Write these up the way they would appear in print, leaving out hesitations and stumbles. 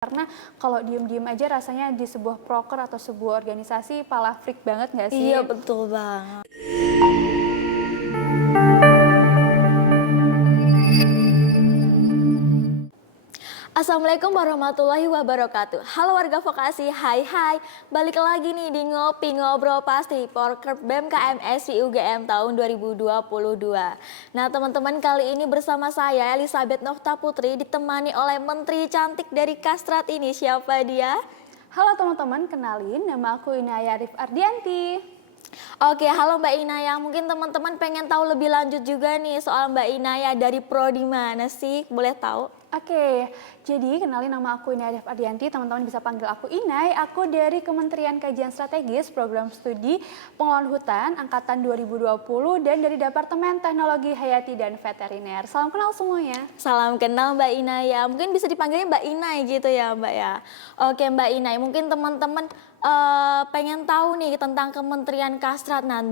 Karena kalau diem-diem aja rasanya di sebuah proker atau sebuah organisasi pala freak banget nggak sih? Iya betul banget. Assalamualaikum warahmatullahi wabarakatuh. Halo warga vokasi, hai. Balik lagi nih di Ngopi Ngobrol Pasti Proker BEM KMSI UGM tahun 2022. Nah teman-teman, kali ini bersama saya Elizabeth Nofta Putri ditemani oleh Menteri Cantik dari Kastrat ini. Siapa dia? Halo teman-teman, kenalin nama aku Inaya Arif Ardianti. Oke, halo Mbak Inaya. Mungkin teman-teman pengen tahu lebih lanjut juga nih soal Mbak Inaya dari prodi mana sih? Boleh tahu? Oke, jadi kenalin nama aku Inaya Arif Ardianti, teman-teman bisa panggil aku Inai. Aku dari Kementerian Kajian Strategis Program Studi Pengelolaan Hutan Angkatan 2020 dan dari Departemen Teknologi Hayati dan Veteriner. Salam kenal semuanya. Salam kenal Mbak Inaya. Mungkin bisa dipanggilnya Mbak Inai gitu ya Mbak ya. Oke Mbak Inai, mungkin teman-teman pengen tahu nih tentang Kementerian Kastrat. Nah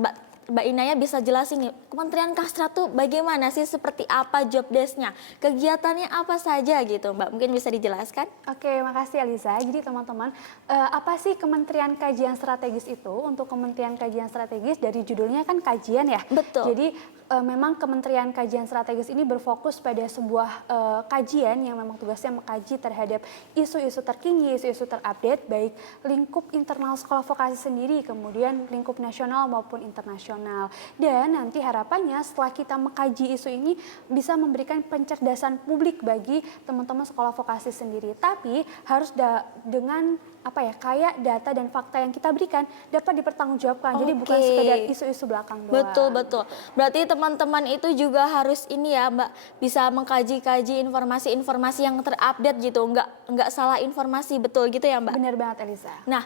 Mbak Inaya bisa jelasin nih, Kementerian Kastrat tuh bagaimana sih, seperti apa job desk-nya, kegiatannya apa saja gitu Mbak, mungkin bisa dijelaskan? Oke, makasih Eliza. Jadi teman-teman, apa sih Kementerian Kajian Strategis itu? Untuk Kementerian Kajian Strategis dari judulnya kan kajian ya. Betul. Jadi memang Kementerian Kajian Strategis ini berfokus pada sebuah kajian yang memang tugasnya mengkaji terhadap isu-isu terkini, isu-isu terupdate, baik lingkup internal sekolah vokasi sendiri, kemudian lingkup nasional maupun internasional. Dan nanti harapannya setelah kita mengkaji isu ini bisa memberikan pencerdasan publik bagi teman-teman sekolah vokasi sendiri. Tapi harus dengan kayak data dan fakta yang kita berikan dapat dipertanggungjawabkan. Jadi bukan sekedar isu-isu belakang doang. Betul. Berarti teman-teman itu juga harus ini ya Mbak, bisa mengkaji-kaji informasi-informasi yang terupdate gitu, nggak salah informasi, betul gitu ya Mbak? Benar banget Elisa. Nah,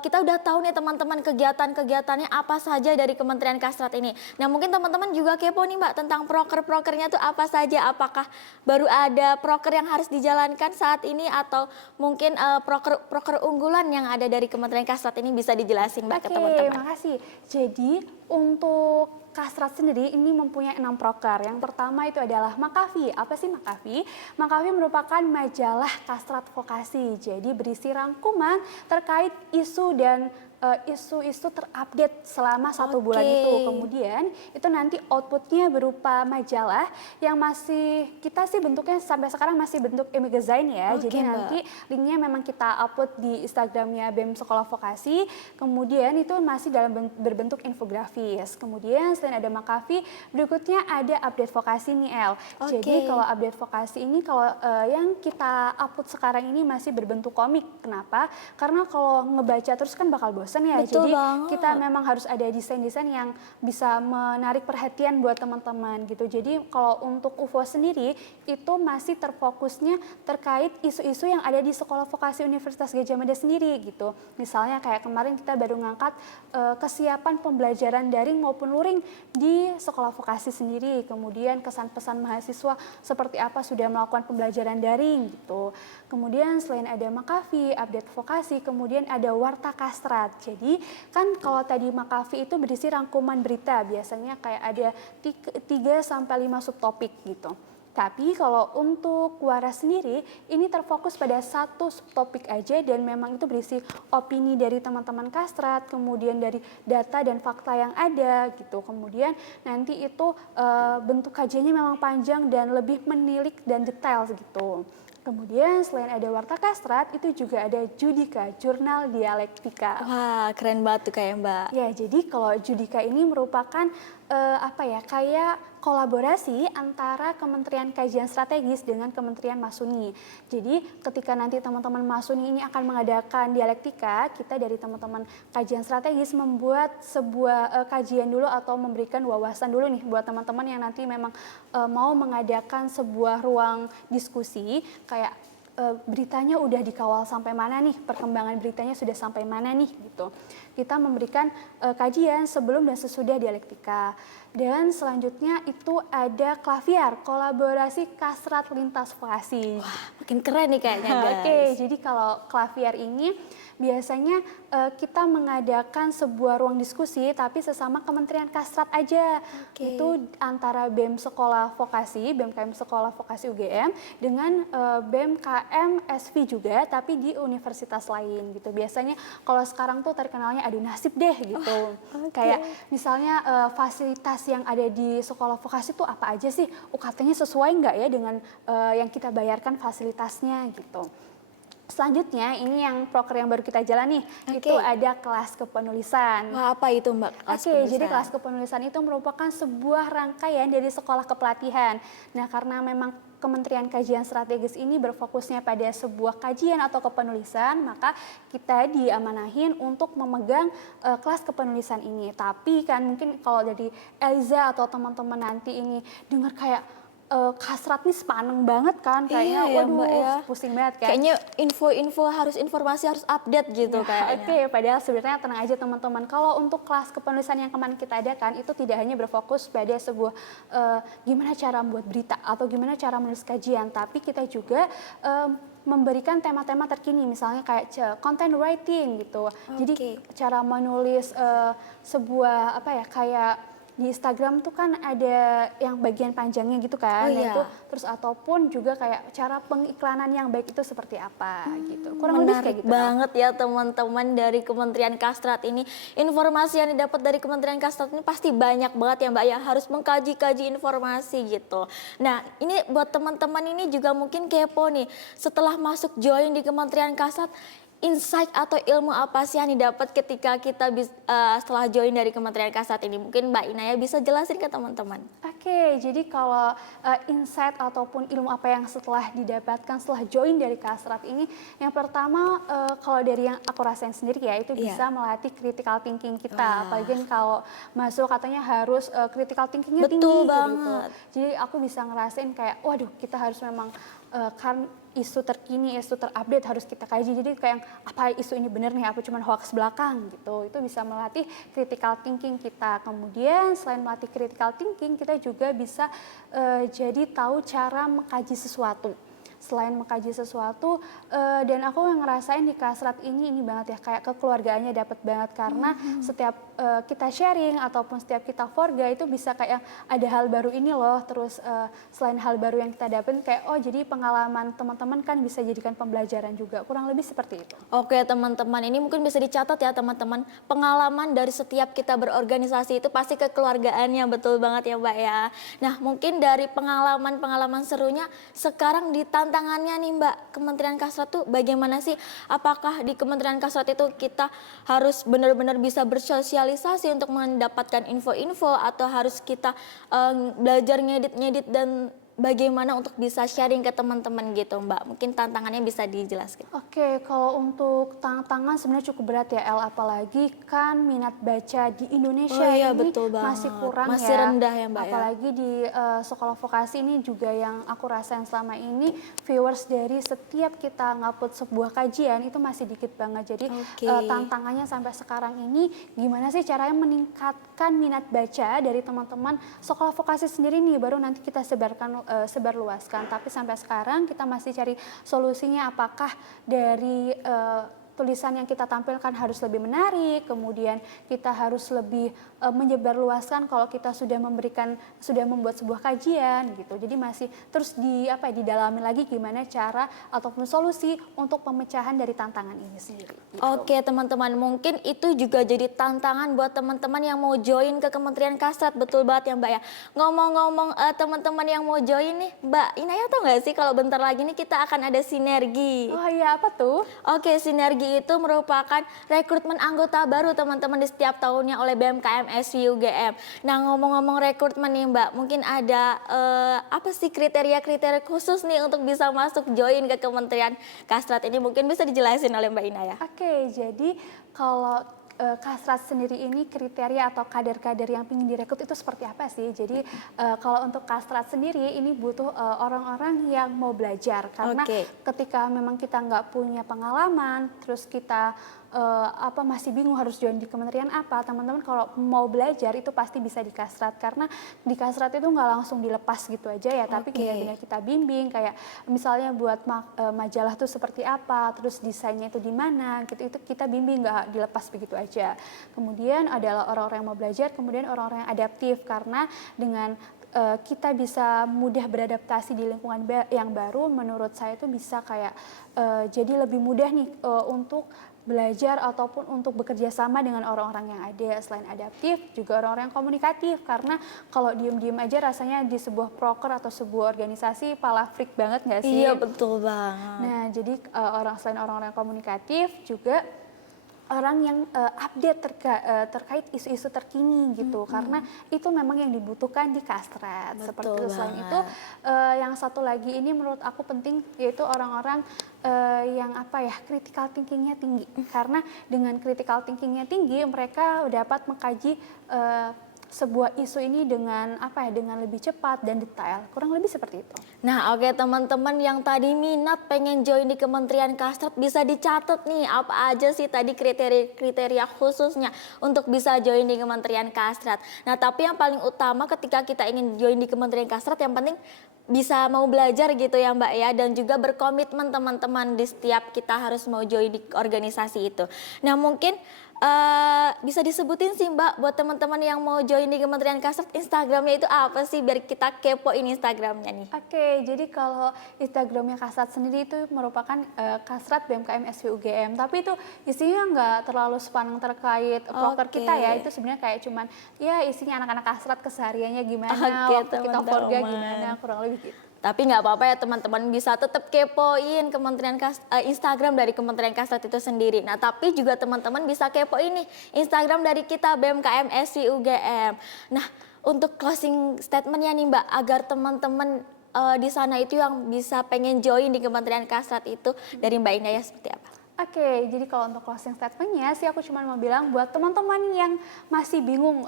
kita udah tahu nih teman-teman kegiatan-kegiatannya apa saja dari Kementerian Kastrat ini. Nah mungkin teman-teman juga kepo nih Mbak tentang proker-prokernya tuh apa saja, apakah baru ada proker yang harus dijalankan saat ini atau mungkin proker unggulan yang ada dari Kementerian Kastrat ini, bisa dijelasin Mbak ke teman-teman. Oke, makasih. Jadi untuk Kastrat sendiri ini mempunyai 6 proker. Yang pertama itu adalah Makavi. Apa sih Makavi? Makavi merupakan majalah Kastrat Vokasi. Jadi berisi rangkuman terkait isu dan isu-isu terupdate selama 1 bulan itu. Kemudian itu nanti outputnya berupa majalah yang masih kita sih bentuknya sampai sekarang masih bentuk e-magazine ya. Jadi nanti linknya memang kita upload di Instagramnya BEM Sekolah Vokasi. Kemudian itu masih dalam berbentuk infografis. Kemudian selain ada Makavi, berikutnya ada update vokasi nih El. Jadi kalau update vokasi ini kalau yang kita upload sekarang ini masih berbentuk komik. Kenapa? Karena kalau ngebaca terus kan bakal bosan ya. Betul jadi banget. kita memang harus ada desain-desain yang bisa menarik perhatian buat teman-teman gitu. Jadi kalau untuk UFO sendiri itu masih terfokusnya terkait isu-isu yang ada di Sekolah Vokasi Universitas Gadjah Mada sendiri gitu. Misalnya kayak kemarin kita baru ngangkat kesiapan pembelajaran daring maupun luring di Sekolah Vokasi sendiri. Kemudian kesan-pesan mahasiswa seperti apa sudah melakukan pembelajaran daring gitu. Kemudian selain ada Makavi, update vokasi, kemudian ada Warta Kastrat. Jadi kan kalau tadi Makavi itu berisi rangkuman berita, biasanya kayak ada 3-5 subtopik gitu. Tapi kalau untuk Waras sendiri ini terfokus pada satu subtopik aja dan memang itu berisi opini dari teman-teman Kastrat, kemudian dari data dan fakta yang ada gitu. Kemudian nanti itu bentuk kajiannya memang panjang dan lebih menilik dan detail gitu. Kemudian selain ada Warta Kastrat, itu juga ada Judika, Jurnal Dialektika. Wah, keren banget tuh kayak Mbak. Ya, jadi kalau Judika ini merupakan kayak kolaborasi antara Kementerian Kajian Strategis dengan Kementerian Masuni. Jadi ketika nanti teman-teman Masuni ini akan mengadakan dialektika, kita dari teman-teman Kajian Strategis membuat sebuah kajian dulu atau memberikan wawasan dulu nih buat teman-teman yang nanti memang mau mengadakan sebuah ruang diskusi kayak beritanya udah dikawal sampai mana nih, perkembangan beritanya sudah sampai mana nih gitu. Kita memberikan kajian sebelum dan sesudah dialektika. Dan selanjutnya itu ada Klaviar, kolaborasi Kastrat Lintas Vokasi. Wah, makin keren nih kayaknya guys. Oke, jadi kalau Klaviar ini biasanya kita mengadakan sebuah ruang diskusi tapi sesama Kementerian Kastrat aja. Itu antara BEM Sekolah Vokasi, BEM KM Sekolah Vokasi UGM dengan BEM KM BMKM SV juga, tapi di universitas lain gitu. Biasanya kalau sekarang tuh terkenalnya adu nasib deh gitu. Kayak misalnya fasilitas yang ada di sekolah vokasi tuh apa aja sih? UKT-nya sesuai nggak ya dengan yang kita bayarkan fasilitasnya gitu. Selanjutnya ini yang proker yang baru kita jalani, itu ada kelas kepenulisan. Wah, apa itu Mbak kelas Oke, jadi penulisan? kelas kepenulisan itu merupakan sebuah rangkaian dari sekolah kepelatihan. Nah, karena memang Kementerian Kajian Strategis ini berfokusnya pada sebuah kajian atau kepenulisan, maka kita diamanahin untuk memegang kelas kepenulisan ini. Tapi kan mungkin kalau dari Eliza atau teman-teman nanti ini dengar kayak kasrat nih sepaneng banget kan, kayaknya Iya ya, waduh Mbak ya. pusing banget kan. Kayaknya informasi harus update gitu Ya, kayaknya. Oke, padahal sebenarnya tenang aja teman-teman. Kalau untuk kelas kepenulisan yang kemarin kita adakan itu tidak hanya berfokus pada sebuah gimana cara membuat berita atau gimana cara menulis kajian, tapi kita juga memberikan tema-tema terkini, misalnya kayak content writing gitu. Jadi cara menulis sebuah apa ya kayak di Instagram tuh kan ada yang bagian panjangnya gitu kan, Oh, nah iya. itu terus ataupun juga kayak cara pengiklanan yang baik itu seperti apa gitu. Kurang lebih kayak Menarik gitu. banget ya teman-teman dari Kementerian Kastrat ini. Informasi yang didapat dari Kementerian Kastrat ini pasti banyak banget ya Mbak ya. Harus mengkaji-kaji informasi gitu. Nah ini buat teman-teman ini juga mungkin kepo nih. Setelah masuk join di Kementerian Kastrat, insight atau ilmu apa sih yang didapat ketika kita setelah join dari Kementerian Kastrat ini? Mungkin Mbak Inaya bisa jelasin ke teman-teman. Oke, jadi kalau insight ataupun ilmu apa yang setelah didapatkan setelah join dari Kastrat ini, yang pertama kalau dari yang aku rasain sendiri ya itu bisa melatih critical thinking kita. Apalagi kan kalau masuk katanya harus critical thinkingnya tinggi Betul gitu. banget. Jadi aku bisa ngerasain kayak, waduh kita harus memang kan isu terkini, isu terupdate harus kita kaji. Jadi kayak apa isu ini benar nih, apa cuma hoax belakang gitu. Itu bisa melatih critical thinking kita. Kemudian selain melatih critical thinking, kita juga bisa jadi tahu cara mengkaji sesuatu. Selain mengkaji sesuatu, dan aku yang ngerasain di Kastrat ini banget ya, kayak kekeluargaannya dapat banget karena setiap kita sharing ataupun setiap kita forga itu bisa kayak ada hal baru ini loh, terus selain hal baru yang kita dapetin kayak oh jadi pengalaman teman-teman kan bisa jadikan pembelajaran juga, kurang lebih seperti itu. Oke teman-teman, ini mungkin bisa dicatat ya teman-teman. Pengalaman dari setiap kita berorganisasi itu pasti kekeluargaannya, betul banget ya Mbak ya. Nah mungkin dari pengalaman-pengalaman serunya sekarang di tantangannya nih Mbak, Kementerian Kastrat tuh bagaimana sih? Apakah di Kementerian Kastrat itu kita harus benar-benar bisa bersosialisasi untuk mendapatkan info-info atau harus kita belajar ngedit-ngedit dan bagaimana untuk bisa sharing ke teman-teman gitu Mbak? Mungkin tantangannya bisa dijelaskan. Oke, kalau untuk tantangan sebenarnya cukup berat ya El, apalagi kan minat baca di Indonesia Oh iya, ini betul masih banget. kurang Masih ya. rendah ya, Mbak ya. Apalagi di sekolah vokasi ini juga yang aku rasain selama ini viewers dari setiap kita ngupload sebuah kajian itu masih dikit banget. Jadi tantangannya sampai sekarang ini gimana sih caranya meningkatkan minat baca dari teman-teman sekolah vokasi sendiri nih, baru nanti kita sebarluaskan. Tapi sampai sekarang kita masih cari solusinya, apakah dari tulisan yang kita tampilkan harus lebih menarik, kemudian kita harus lebih menyebarluaskan kalau kita sudah membuat sebuah kajian gitu. Jadi masih terus didalami lagi gimana cara ataupun solusi untuk pemecahan dari tantangan ini sendiri. Gitu. Oke teman-teman, mungkin itu juga jadi tantangan buat teman-teman yang mau join ke Kementerian Kastrat, betul banget ya Mbak ya. Ngomong-ngomong teman-teman yang mau join nih, Mbak Inaya tahu nggak sih kalau bentar lagi nih kita akan ada sinergi. Oh iya, apa tuh? Oke, sinergi itu merupakan rekrutmen anggota baru teman-teman di setiap tahunnya oleh BMKM SV UGM. Nah ngomong-ngomong rekrutmen nih Mbak, mungkin ada apa sih kriteria-kriteria khusus nih untuk bisa masuk join ke Kementerian Kastrat ini, mungkin bisa dijelasin oleh Mbak Inaya. Oke, jadi kalau Kastrat sendiri ini kriteria atau kader-kader yang ingin direkrut itu seperti apa sih? Jadi kalau untuk Kastrat sendiri ini butuh orang-orang yang mau belajar, karena ketika memang kita nggak punya pengalaman, terus kita masih bingung harus join di kementerian apa, teman-teman kalau mau belajar itu pasti bisa di Kastrat, karena di Kastrat itu nggak langsung dilepas gitu aja ya, tapi benar-benar kita bimbing, kayak misalnya buat majalah tuh seperti apa, terus desainnya itu di mana gitu, itu kita bimbing, nggak dilepas begitu aja. Kemudian adalah orang-orang yang mau belajar, kemudian orang-orang yang adaptif, karena dengan kita bisa mudah beradaptasi di lingkungan yang baru, menurut saya itu bisa kayak jadi lebih mudah nih untuk belajar ataupun untuk bekerja sama dengan orang-orang yang ada. Selain adaptif, juga orang-orang yang komunikatif. Karena kalau diem-diem aja rasanya di sebuah proker atau sebuah organisasi palafrik banget nggak sih? Iya betul banget. Nah, jadi selain orang-orang yang komunikatif juga orang yang update terkait isu-isu terkini gitu, karena itu memang yang dibutuhkan di Kastrat. Seperti itu. Selain itu yang satu lagi ini menurut aku penting, yaitu orang-orang yang critical thinkingnya tinggi, karena dengan critical thinkingnya tinggi mereka dapat mengkaji sebuah isu ini dengan dengan lebih cepat dan detail, kurang lebih seperti itu. Nah oke teman-teman yang tadi minat pengen join di Kementerian Kastrat bisa dicatat nih apa aja sih tadi kriteria khususnya untuk bisa join di Kementerian Kastrat. Nah tapi yang paling utama ketika kita ingin join di Kementerian Kastrat yang penting bisa mau belajar gitu ya Mbak ya, dan juga berkomitmen teman-teman di setiap kita harus mau join di organisasi itu. Nah mungkin bisa disebutin sih Mbak buat teman-teman yang mau join di Kementerian Kastrat, Instagramnya itu apa sih biar kita kepoin Instagramnya nih. Oke, jadi kalau Instagramnya Kastrat sendiri itu merupakan Kastrat BMKM SW UGM, tapi itu isinya nggak terlalu sepanjang terkait proker kita ya, itu sebenarnya kayak cuman ya isinya anak-anak Kastrat kesehariannya gimana, waktu kita forga gimana, kurang lebih gitu. Tapi nggak apa-apa ya teman-teman, bisa tetap kepoin Instagram dari Kementerian Kastrat itu sendiri. Nah tapi juga teman-teman bisa kepoin nih Instagram dari kita BMKM SW UGM. Nah untuk closing statementnya nih Mbak, agar teman-teman di sana itu yang bisa pengen join di Kementerian Kastrat itu dari Mbak Inaya seperti apa? Oke, jadi kalau untuk closing statementnya sih aku cuma mau bilang buat teman-teman yang masih bingung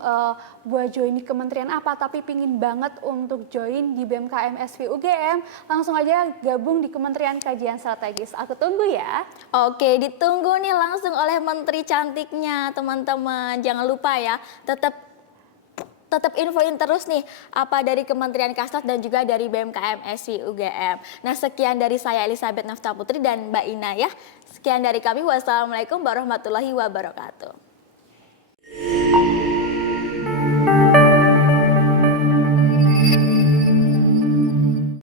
buat join di kementerian apa tapi pingin banget untuk join di BMKM SW UGM, langsung aja gabung di Kementerian Kajian Strategis. Aku tunggu ya. Oke, ditunggu nih langsung oleh Menteri cantiknya teman-teman. Jangan lupa ya, tetap infoin terus nih apa dari Kementerian Kastrat dan juga dari BMKM SW UGM. Nah sekian dari saya Elizabeth Nafta Putri dan Mbak Ina ya. Sekian dari kami, wassalamualaikum warahmatullahi wabarakatuh.